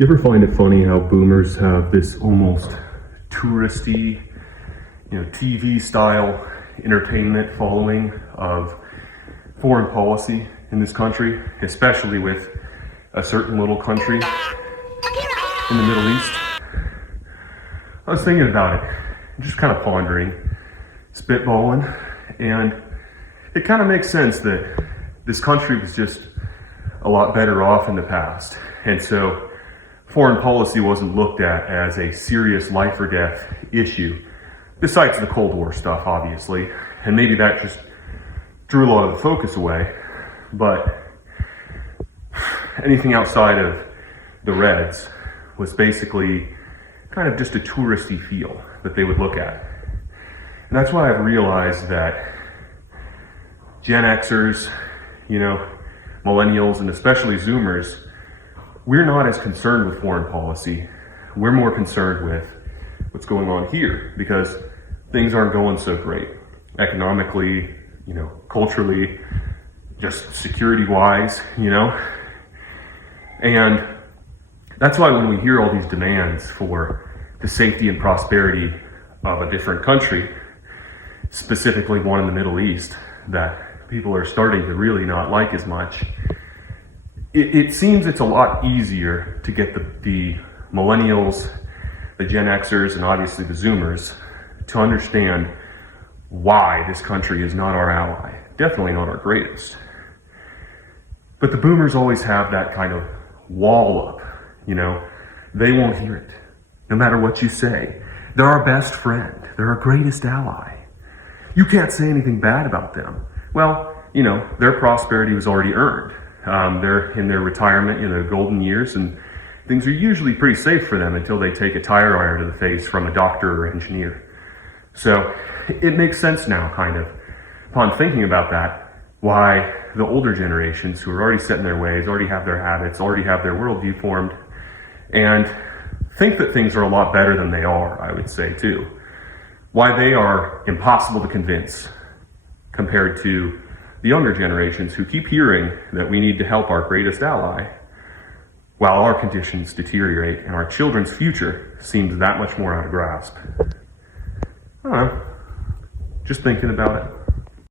You ever find it funny how boomers have this almost touristy, TV style entertainment following of foreign policy in this country, especially with a certain little country in the Middle East? I was thinking about it, just kind of pondering, spitballing, and it kind of makes sense that this country was just a lot better off in the past. And so foreign policy wasn't looked at as a serious life or death issue, besides the Cold War stuff, obviously. And maybe that just drew a lot of the focus away. But anything outside of the Reds was basically kind of just a touristy feel that they would look at. And that's why I've realized that Gen Xers, millennials, and especially Zoomers, we're not as concerned with foreign policy. We're more concerned with what's going on here, because things aren't going so great economically, culturally, just security-wise, And that's why when we hear all these demands for the safety and prosperity of a different country, specifically one in the Middle East, that people are starting to really not like as much, it seems it's a lot easier to get the millennials, the Gen Xers, and obviously the Zoomers to understand why this country is not our ally, definitely not our greatest. But the boomers always have that kind of wall up, they won't hear it, no matter what you say. They're our best friend, they're our greatest ally. You can't say anything bad about them. Well, their prosperity was already earned. They're in their retirement, golden years, and things are usually pretty safe for them until they take a tire iron to the face from a doctor or engineer. So it makes sense now, kind of, upon thinking about that, why the older generations who are already set in their ways, already have their habits, already have their worldview formed, and think that things are a lot better than they are, I would say too. Why they are impossible to convince compared to the younger generations who keep hearing that we need to help our greatest ally while our conditions deteriorate and our children's future seems that much more out of grasp. I don't know, just thinking about it.